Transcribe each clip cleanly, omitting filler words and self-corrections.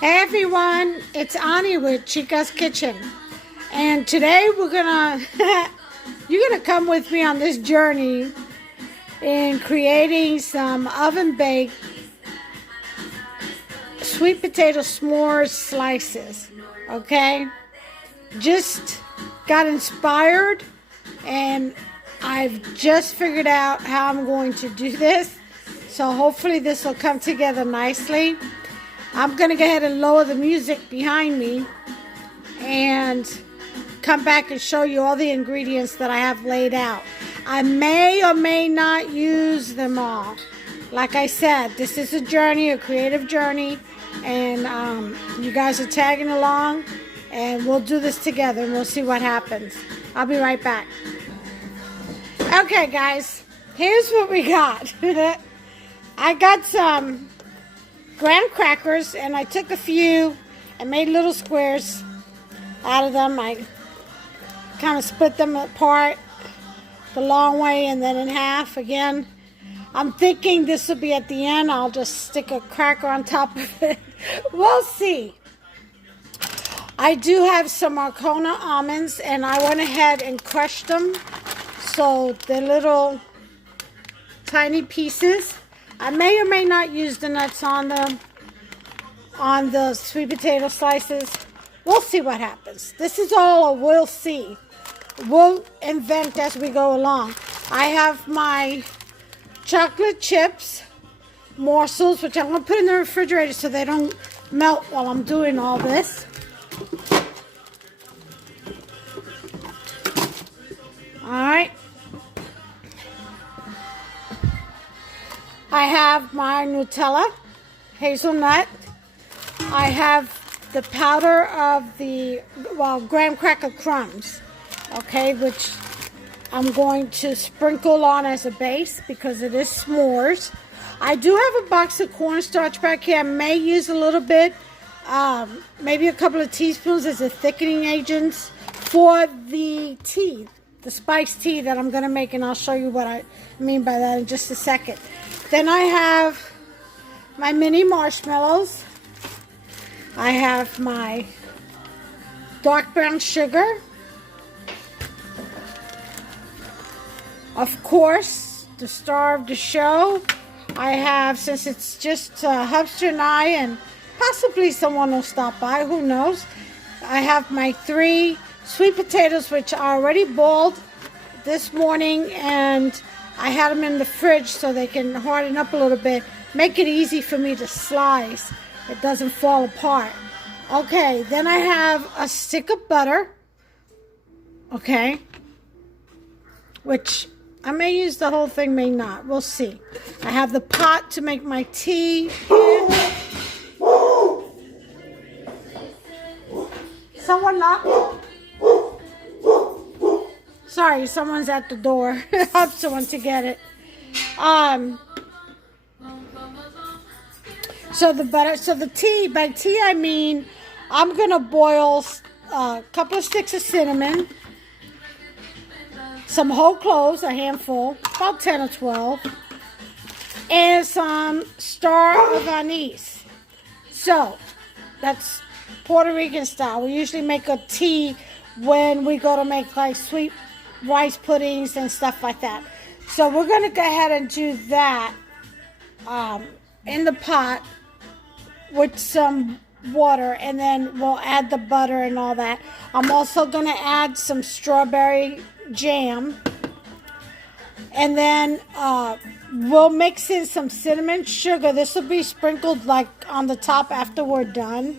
Hey everyone, it's Ani with Chica's Kitchen. And today we're gonna, you're gonna come with me on this journey in creating some oven baked sweet potato s'mores slices. Okay? Just got inspired and I've just figured out how I'm going to do this. So hopefully this will come together nicely. I'm going to go ahead and lower the music behind me and come back and show you all the ingredients that I have laid out. I may or may not use them all. Like I said, this is a journey, a creative journey, and you guys are tagging along, and we'll do this together and we'll see what happens. I'll be right back. Okay, guys, here's what we got. I got some graham crackers, and I took a few and made little squares out of them. I kind of split them apart the long way and then in half again. I'm thinking this will be at the end. I'll just stick a cracker on top of it. We'll see. I do have some Arcona almonds, and I went ahead and crushed them so they're little tiny pieces. I may or may not use the nuts on the sweet potato slices. We'll see what happens. This is all a we'll see. We'll invent as we go along. I have my chocolate chips morsels, which I'm going to put in the refrigerator so they don't melt while I'm doing all this. Alright. I have my Nutella, hazelnut. I have the powder of the, graham cracker crumbs, okay, which I'm going to sprinkle on as a base because it is s'mores. I do have a box of cornstarch back here. I may use a little bit, maybe a couple of teaspoons as a thickening agent for the tea, the spiced tea that I'm going to make, and I'll show you what I mean by that in just a second. Then I have my mini marshmallows. I have my dark brown sugar. Of course, the star of the show. I have, since it's just Hubster and I, and possibly someone will stop by, who knows. I have my 3 sweet potatoes, which are already boiled this morning, and I had them in the fridge so they can harden up a little bit. Make it easy for me to slice. It doesn't fall apart. Okay, then I have a stick of butter. Okay. Which I may use the whole thing, may not. We'll see. I have the pot to make my tea. Someone knocked. Sorry, someone's at the door. Help someone to get it. So the butter, so the tea, by tea I mean I'm going to boil a couple of sticks of cinnamon, some whole cloves, a handful, about 10 or 12, and some star of anise. So that's Puerto Rican style. We usually make a tea when we go to make like sweet rice puddings and stuff like that. So we're going to go ahead and do that in the pot with some water, and then we'll add the butter and all that. I'm also going to add some strawberry jam, and then we'll mix in some cinnamon sugar. This will be sprinkled like on the top after we're done.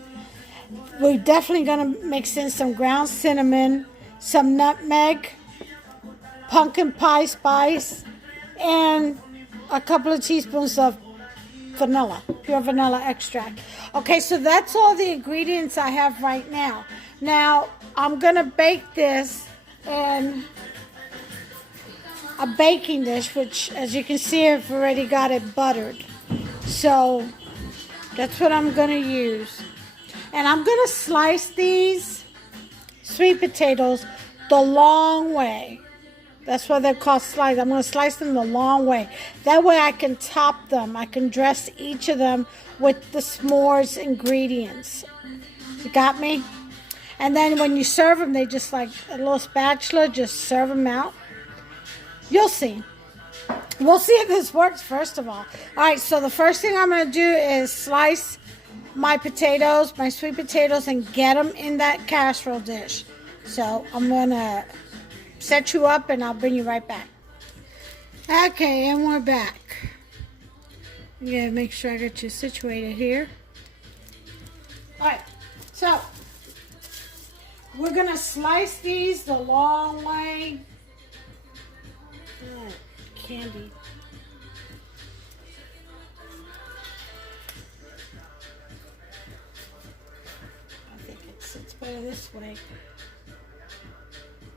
We're definitely going to mix in some ground cinnamon, some nutmeg, pumpkin pie spice, and a couple of teaspoons of vanilla, pure vanilla extract. Okay, so that's all the ingredients I have right now. Now, I'm going to bake this in a baking dish, which, as you can see, I've already got it buttered. So, that's what I'm going to use. And I'm going to slice these sweet potatoes the long way. That's why they're called slices. I'm going to slice them the long way. That way I can top them. I can dress each of them with the s'mores ingredients. You got me? And then when you serve them, they just like a little spatula, just serve them out. You'll see. We'll see if this works first of all. All right, so the first thing I'm going to do is slice my potatoes, my sweet potatoes, and get them in that casserole dish. So I'm going to set you up and I'll bring you right back. Okay, and we're back. I'm going to make sure I get you situated here. All right, so we're going to slice these the long way. Candy. I think it sits better this way.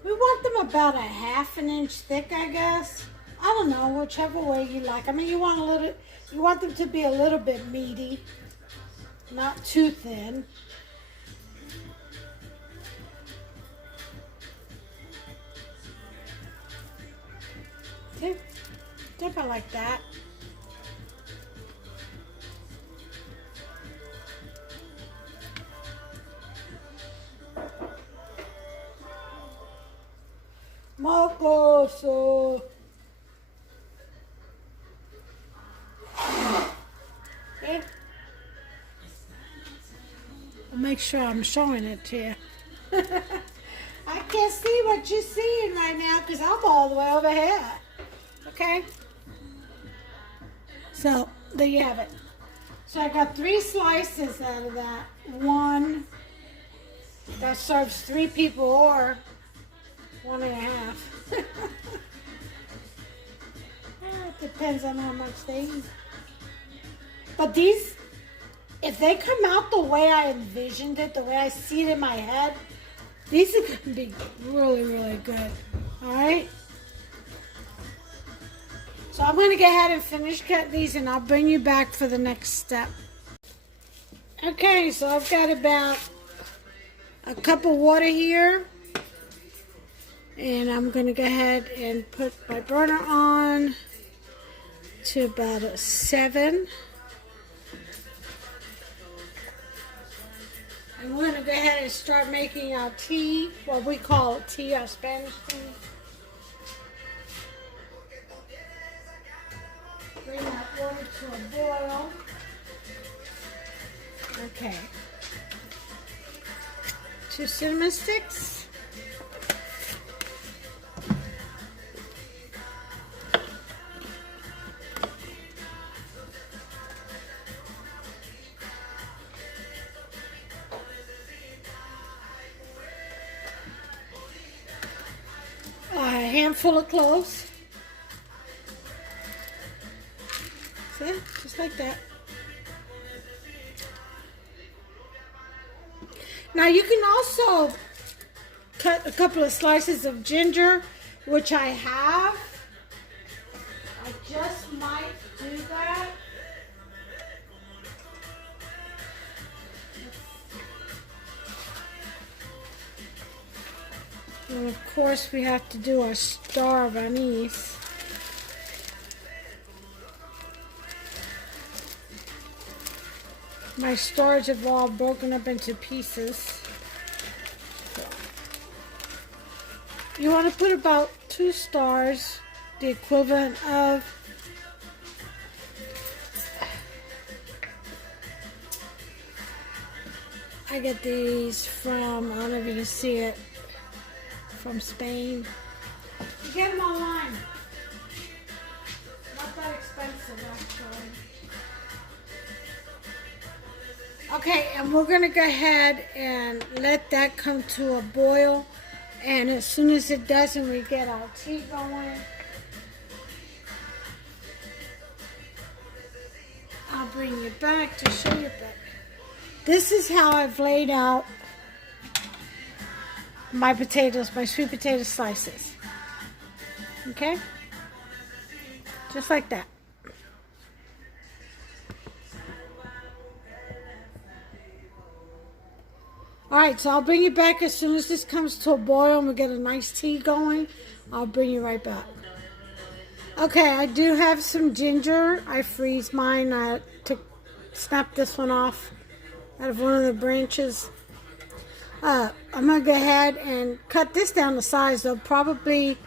We want them about a ½ inch thick, I guess. I don't know, whichever way you like. I mean, you want them to be a little bit meaty, not too thin. Dip it like that. Mocoso. Okay. I'll make sure I'm showing it to you. I can't see what you're seeing right now because I'm all the way over here. Okay? So, there you have it. So I got 3 slices out of that. One that serves 3 people or 1.5. It depends on how much they eat. But these, if they come out the way I envisioned it, the way I see it in my head, these are going to be really, really good. Alright? So I'm going to go ahead and finish cutting these and I'll bring you back for the next step. Okay, so I've got about a cup of water here. And I'm going to go ahead and put my burner on to about a 7. And we're going to go ahead and start making our tea, what we call tea, our Spanish tea. Bring that water to a boil. Okay. 2 cinnamon sticks. A handful of cloves. See? Just like that. Now you can also cut a couple of slices of ginger, which I have. I just might do that. And of course we have to do our star of anise. My stars have all broken up into pieces. You want to put about 2 stars, the equivalent of I get these from, I don't know if you can see it, from Spain. You get them online. Not that expensive, actually. Okay, and we're going to go ahead and let that come to a boil. And as soon as it does and we get our tea going, I'll bring you back to show you that. This is how I've laid out my potatoes, my sweet potato slices. Okay? Just like that. Alright, so I'll bring you back as soon as this comes to a boil and we get a nice tea going. I'll bring you right back. Okay, I do have some ginger. I freeze mine to snap this one off out of one of the branches. I'm going to go ahead and cut this down to size, though, probably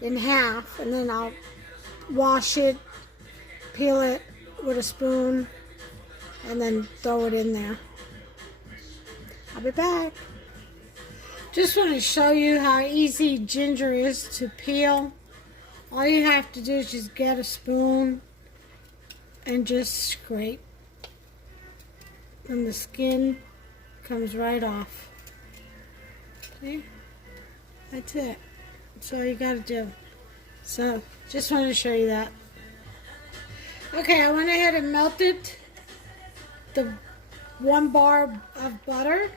in half. And then I'll wash it, peel it with a spoon, and then throw it in there. I'll be back. Just want to show you how easy ginger is to peel. All you have to do is just get a spoon and just scrape. And the skin comes right off. See? That's it. That's all you got to do. So, just wanted to show you that. Okay, I went ahead and melted the 1 bar of butter.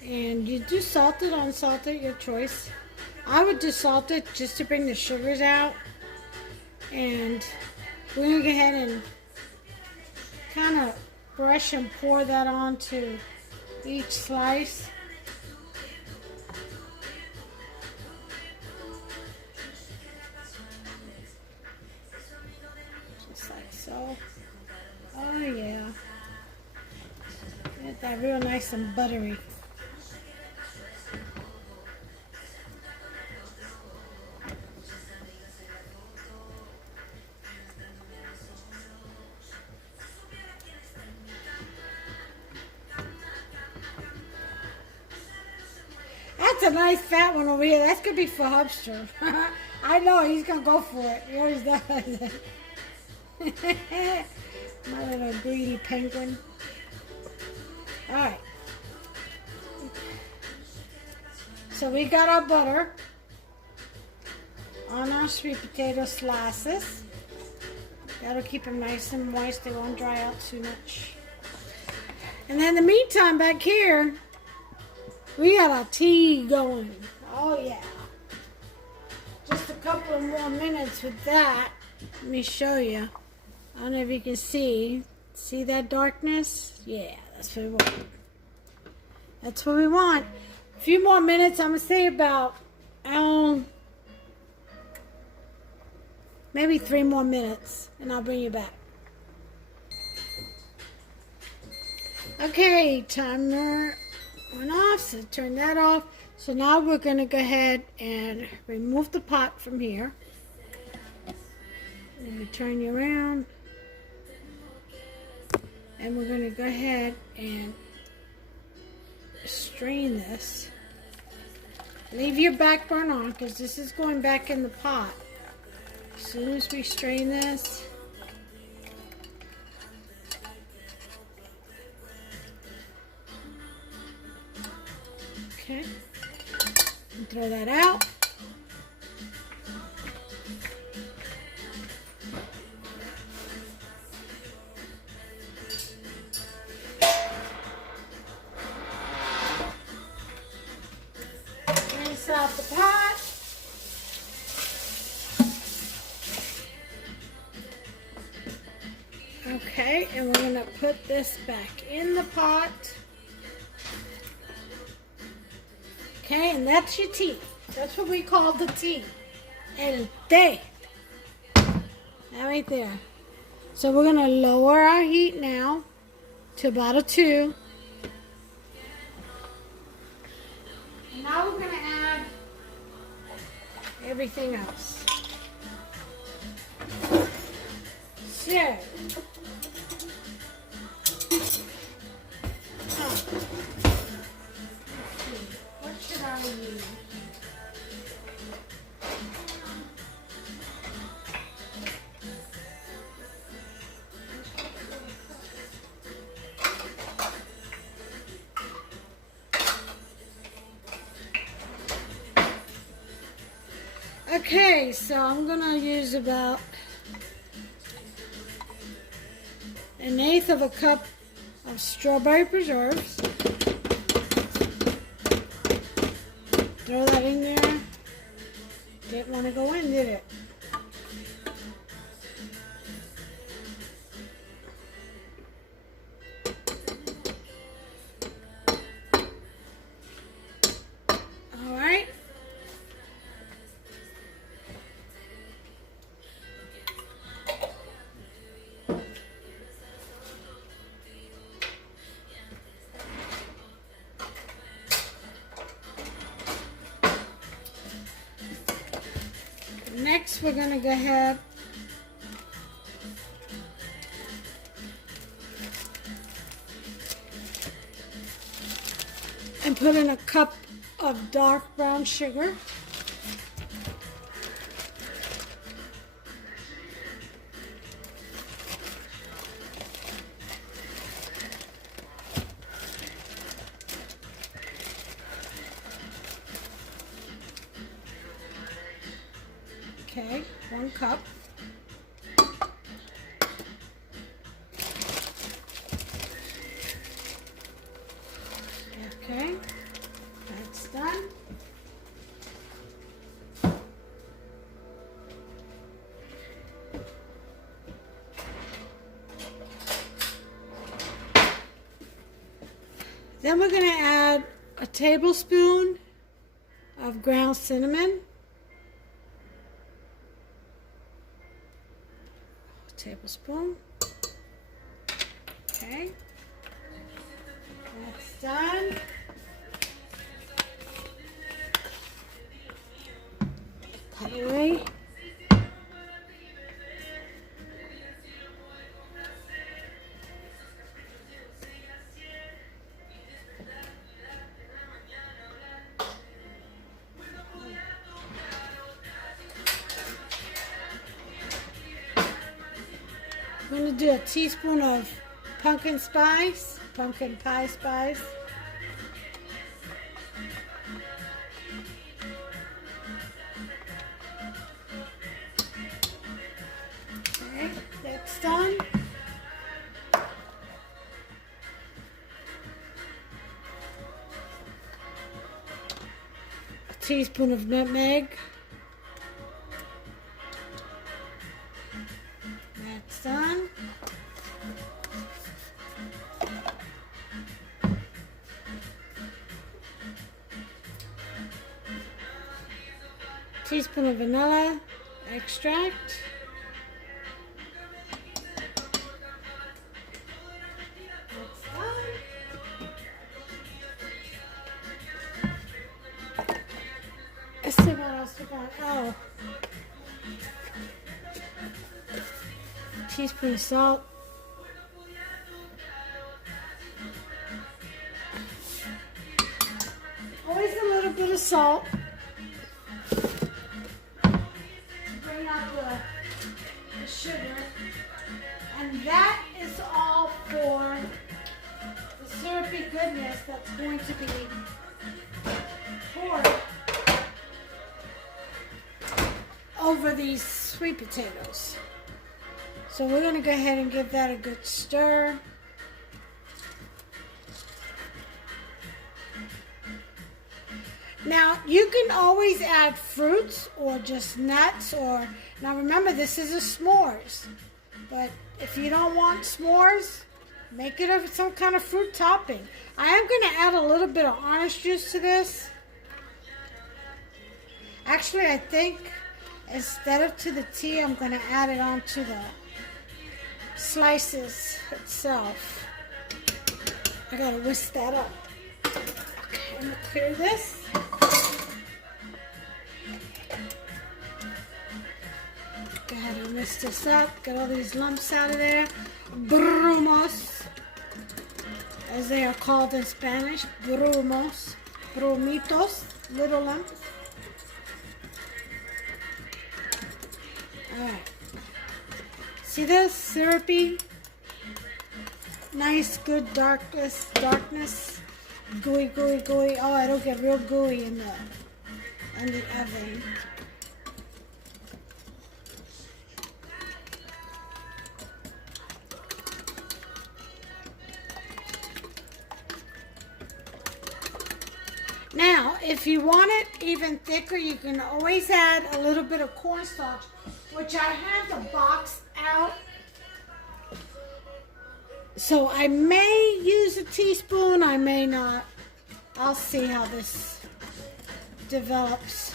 And you do salt it, unsalt it, your choice. I would just salt it just to bring the sugars out. And we're going to go ahead and kind of brush and pour that onto each slice. Just like so. Oh yeah. Get that real nice and buttery. That's a nice fat one over here. That's going to be for Hubster. I know, he's going to go for it. He always does. My little greedy penguin. Alright. So we got our butter on our sweet potato slices. That'll keep them nice and moist. They won't dry out too much. And then in the meantime, back here, we got our tea going. Oh yeah. Just a couple of more minutes with that. Let me show you. I don't know if you can see. See that darkness? Yeah, that's what we want. That's what we want. A few more minutes. I'm going to say about, maybe 3 more minutes. And I'll bring you back. Okay, timer went off, so turn that off. So now we're going to go ahead and remove the pot from here. Let me turn you around. And we're going to go ahead and strain this. Leave your backburn on because this is going back in the pot. As soon as we strain this, okay, and throw that out. Rinse out the pot. Okay, and we're going to put this back in the pot. Okay, and that's your tea. That's what we call the tea. El té. That right there. So we're going to lower our heat now to about a 2. And now we're going to add everything else. So, what should I use? Okay, so I'm gonna use about 1/8 of a cup of strawberry preserves. Throw that in there. Didn't want to go in, did it? Next, we're going to go ahead and put in a cup of dark brown sugar. Okay, 1 cup. Okay, that's done. Then we're going to add a tablespoon of ground cinnamon. Tablespoon. Okay, that's done. Put that away. I'm going to do a teaspoon of pumpkin pie spice. Okay, that's done. A teaspoon of nutmeg. That's done. Teaspoon of vanilla extract. That's done. Let's see what else we got. Oh. Teaspoon of salt. Always a little bit of salt. Bring out the sugar. And that is all for the syrupy goodness that's going to be poured over these sweet potatoes. So we're going to go ahead and give that a good stir. Now, you can always add fruits or just nuts, or now remember, this is a s'mores. But if you don't want s'mores, make it of some kind of fruit topping. I am going to add a little bit of orange juice to this. Actually, I think instead of to the tea, I'm going to add it on to the slices itself. I got to whisk that up. Okay, I'm going to clear this. Go ahead and whisk this up. Get all these lumps out of there. Brumos, as they are called in Spanish. Brumos. Brumitos. Little lumps. Alright. See this? Syrupy. Nice, good darkness. Gooey, gooey, gooey. Oh, it'll get real gooey in the oven. Now, if you want it even thicker, you can always add a little bit of cornstarch, which I have the box out. So I may use a teaspoon, I may not. I'll see how this develops.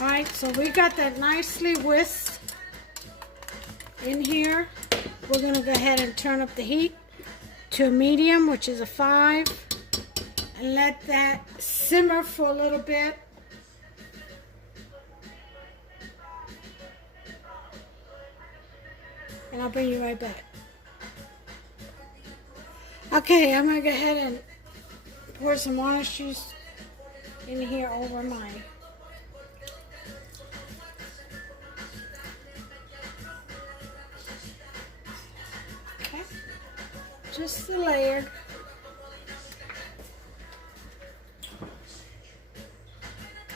Alright, so we got that nicely whisked in here. We're going to go ahead and turn up the heat to a medium, which is a 5, and let that simmer for a little bit. And I'll bring you right back. Okay, I'm gonna go ahead and pour some orange juice in here over mine. Okay, just a layer.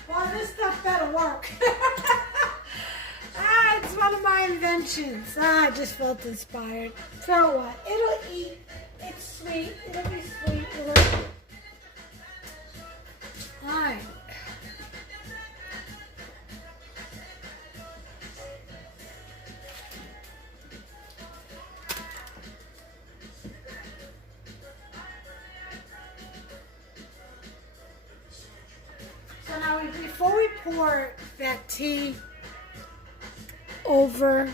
Well, this stuff better work. It's one of my inventions. I just felt inspired. So what? It'll eat. It's sweet. It'll be sweet. Alright. So now before we pour that tea over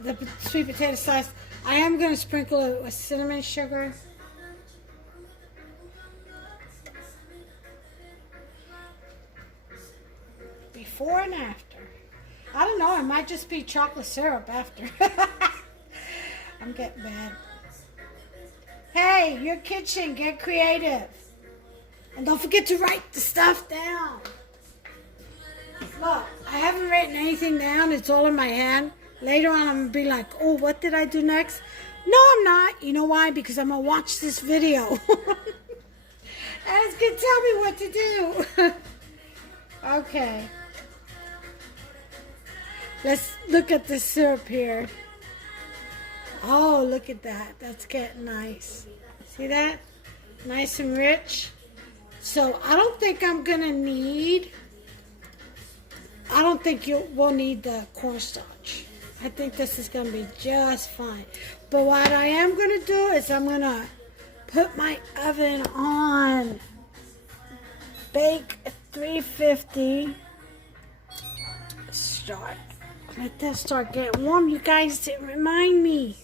the sweet potato slice, I am going to sprinkle it with cinnamon sugar. Before and after. I don't know, it might just be chocolate syrup after. I'm getting bad. Hey, your kitchen, get creative. And don't forget to write the stuff down. Look, I haven't written anything down. It's all in my head. Later on, I'm going to be like, oh, what did I do next? No, I'm not. You know why? Because I'm going to watch this video. And it's going to tell me what to do. Okay. Let's look at the syrup here. Oh, look at that. That's getting nice. See that? Nice and rich. So I don't think I'm going to need... I don't think we'll need the cornstarch. I think this is going to be just fine. But what I am going to do is I'm going to put my oven on. Bake at 350. Start. Let that start getting warm. You guys didn't remind me.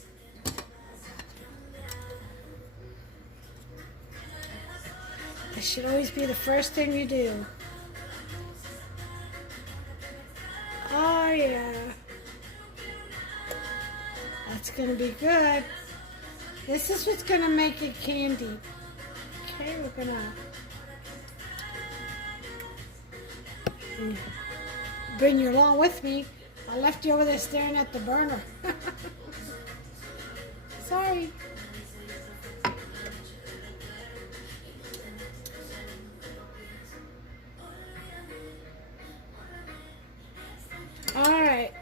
That should always be the first thing you do. Oh yeah. That's gonna be good. This is what's gonna make it candy. Okay, we're gonna bring you along with me. I left you over there staring at the burner. Sorry. All right.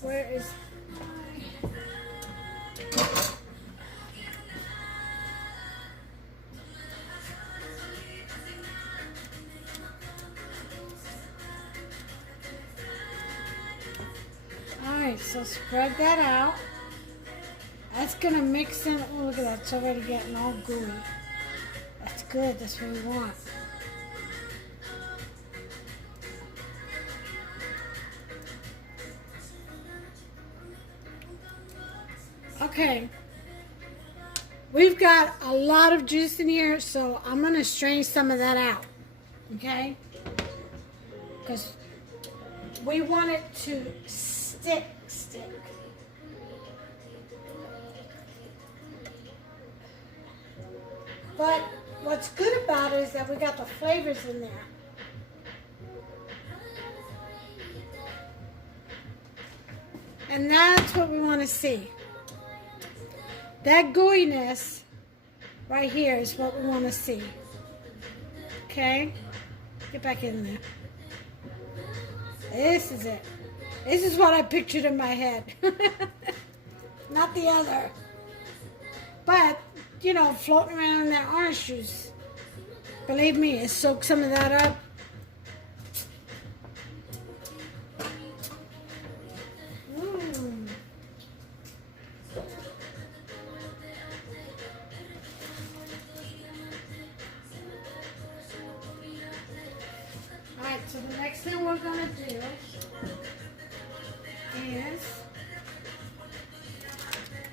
Where is All right, so spread that out. That's gonna mix in. Oh, look at that, it's already getting all gooey. That's good, that's what we want. Okay, we've got a lot of juice in here, so I'm gonna strain some of that out, okay? Because we want it to stick. But what's good about it is that we got the flavors in there. And that's what we want to see. That gooiness right here is what we want to see. Okay? Get back in there. This is it. This is what I pictured in my head. Not the other. But, you know, floating around in that orange juice. Believe me, it soaks some of that up. So the next thing we're going to do is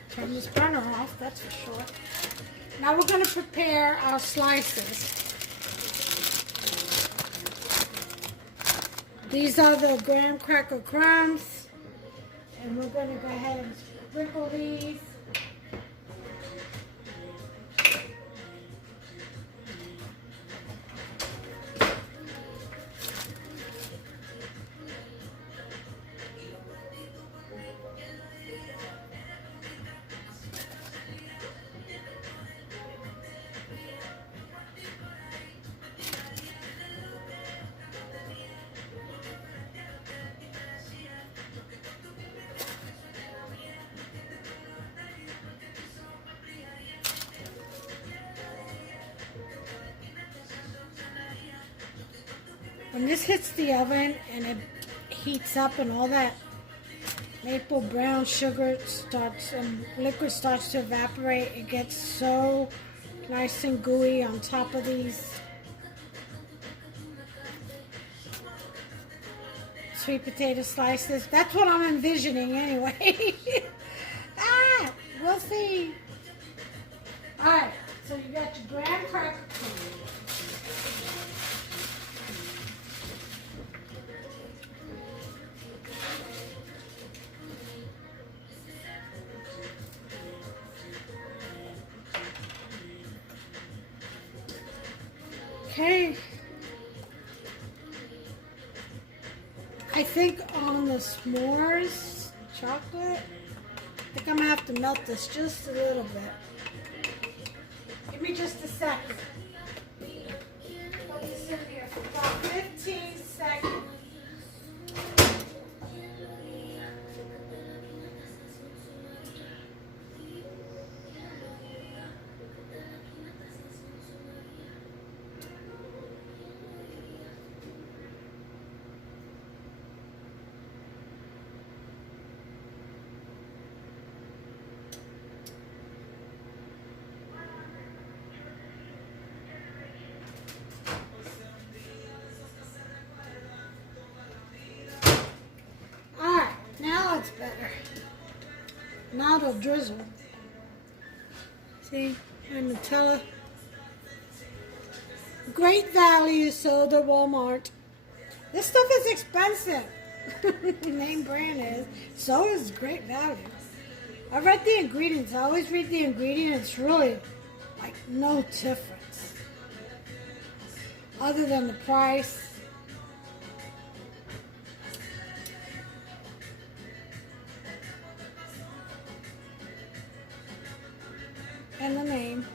turn this burner off, that's for sure. Now we're going to prepare our slices. These are the graham cracker crumbs, and we're going to go ahead and sprinkle these. When this hits the oven and it heats up and all that maple brown sugar starts and liquid starts to evaporate, it gets so nice and gooey on top of these sweet potato slices. That's what I'm envisioning anyway. We'll see. Alright, so you got your graham cracker cream. Okay, I think on the s'mores chocolate, I think I'm gonna have to melt this just a little bit. Give me just a second. Put this in here for about 15 seconds. It's better. Now it'll drizzle. See, and Nutella. Great value sold at Walmart. This stuff is expensive. Name brand is. So is Great Value. I read the ingredients. I always read the ingredients. It's really like no difference. Other than the price. And the name.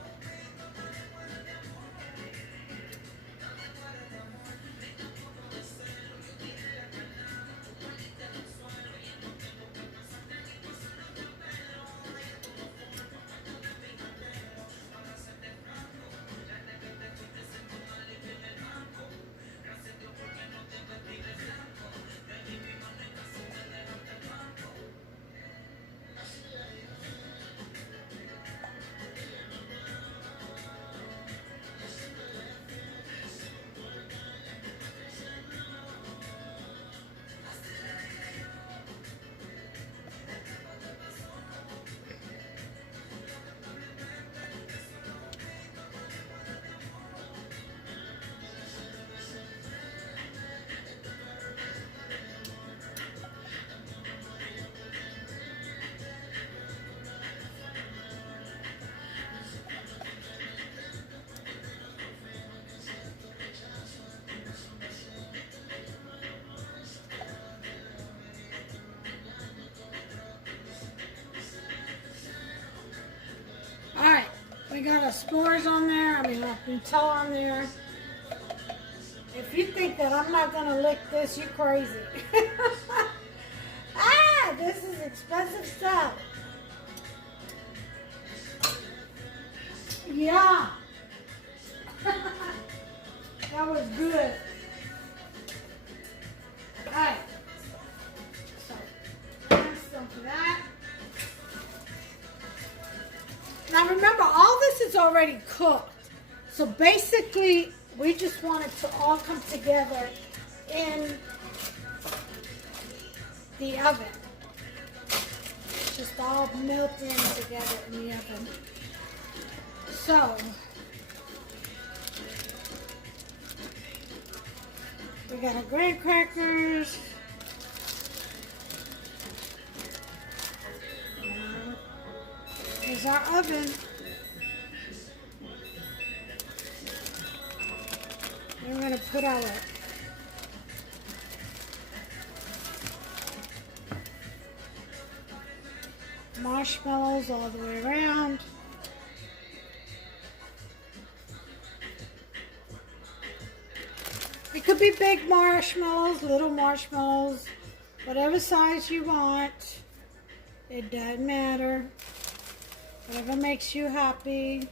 We got a s'mores on there, a Nutella on there. If you think that I'm not going to lick this, you're crazy. This is expensive stuff. Yeah. That was good. Alright. So, add some for that. Now remember, all this is already cooked. So basically, we just want it to all come together in the oven. It's just all melting together in the oven. So, we got our graham crackers. Here's our oven. And we're going to put our marshmallows all the way around. It could be big marshmallows, little marshmallows, whatever size you want. It doesn't matter. Whatever makes you happy.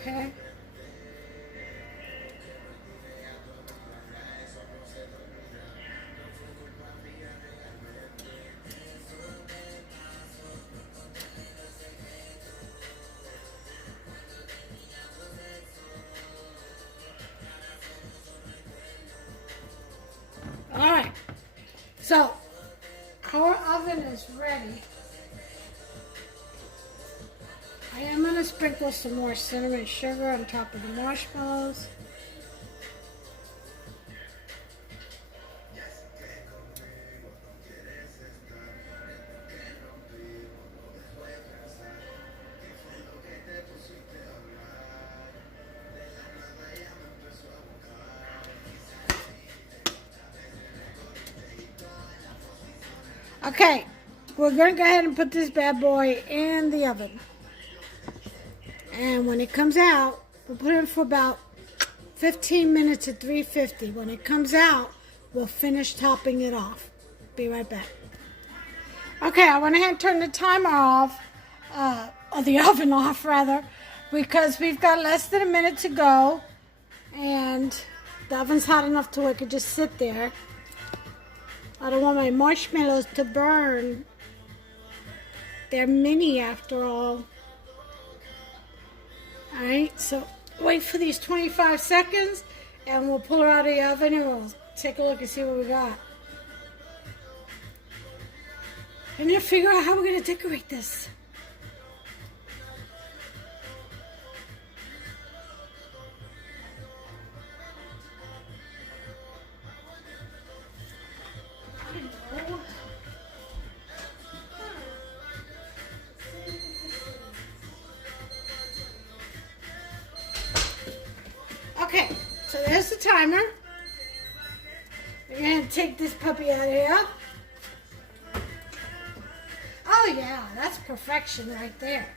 Okay. Alright, so our oven is ready. I am going to sprinkle some more cinnamon sugar on top of the marshmallows. Okay, we're going to go ahead and put this bad boy in the oven. And when it comes out, we'll put it in for about 15 minutes at 350. When it comes out, we'll finish topping it off. Be right back. Okay, I went ahead and turned the timer off, or the oven off rather, because we've got less than a minute to go. And the oven's hot enough to where it could just sit there. I don't want my marshmallows to burn. They're mini after all. Alright, so wait for these 25 seconds and we'll pull her out of the oven and we'll take a look and see what we got. And then figure out how we're going to decorate this. Okay, so there's the timer. We're going to take this puppy out of here. Oh yeah, that's perfection right there.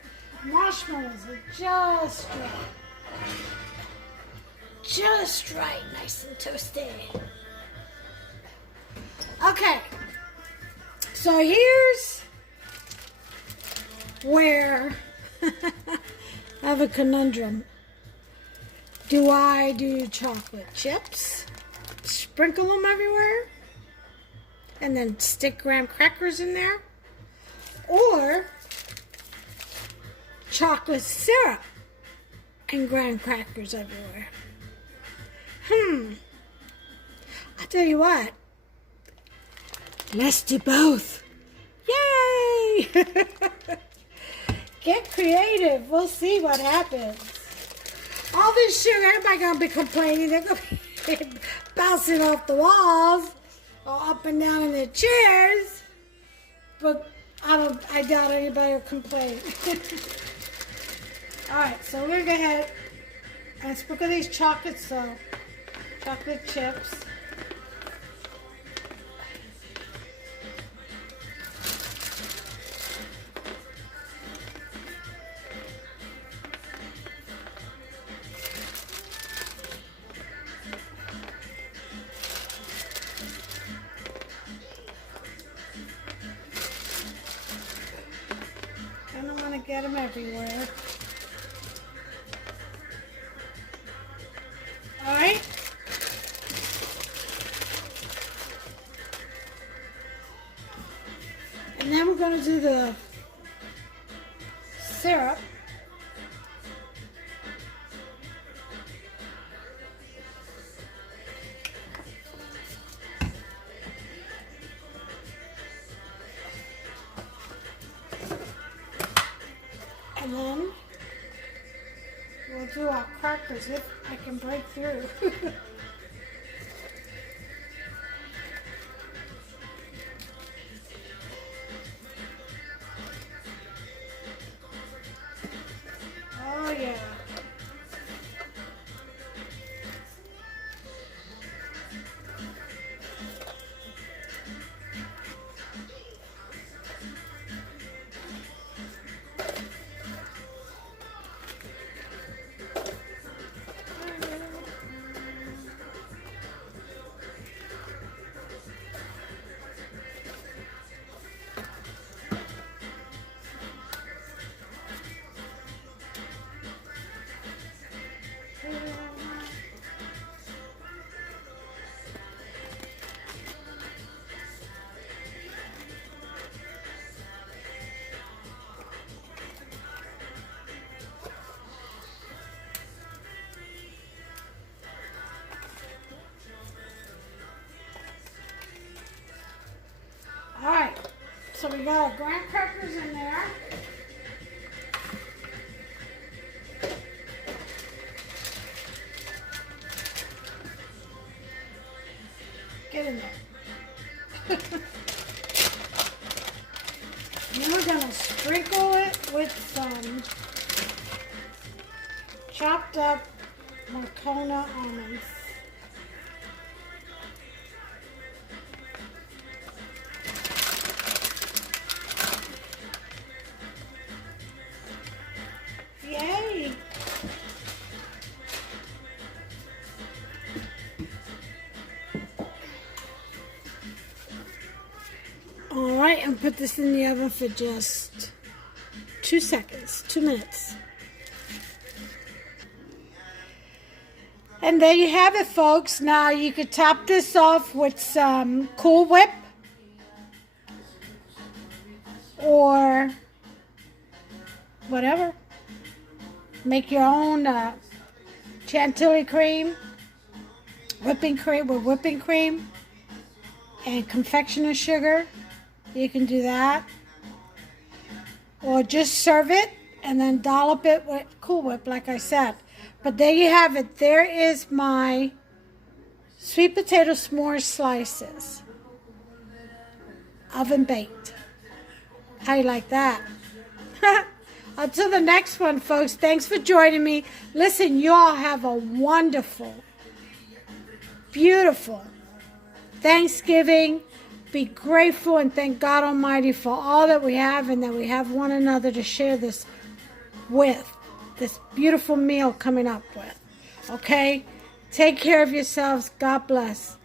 Marshmallows are just right. Just right, nice and toasty. Okay, so here's where I have a conundrum. Do I do chocolate chips, sprinkle them everywhere, and then stick graham crackers in there? Or chocolate syrup and graham crackers everywhere? I tell you what, let's do both. Yay! Get creative. We'll see what happens. All this sugar, everybody gonna be complaining. They're gonna be bouncing off the walls or up and down in their chairs. But I doubt anybody will complain. Alright, so we're gonna go ahead and sprinkle these chocolate chips. I don't want to get them everywhere. Alright. going to do the syrup. And then we'll do our crackers if I can break through. Oh yeah. Alright, so we got our graham crackers in there. Get in there. And then we're going to sprinkle it with some chopped up Marcona almonds. Yay! All right, and put this in the oven for just 2 seconds, 2 minutes. And there you have it, folks. Now you could top this off with some Cool Whip or whatever. Make your own chantilly cream, whipping cream and confectioner's sugar. You can do that. Or just serve it and then dollop it with Cool Whip, like I said. But there you have it. There is my sweet potato s'mores slices. Oven baked. How you like that? Until the next one, folks. Thanks for joining me. Listen, you all have a wonderful, beautiful Thanksgiving. Be grateful and thank God Almighty for all that we have and that we have one another to share this with. This beautiful meal coming up with. Okay? Take care of yourselves. God bless.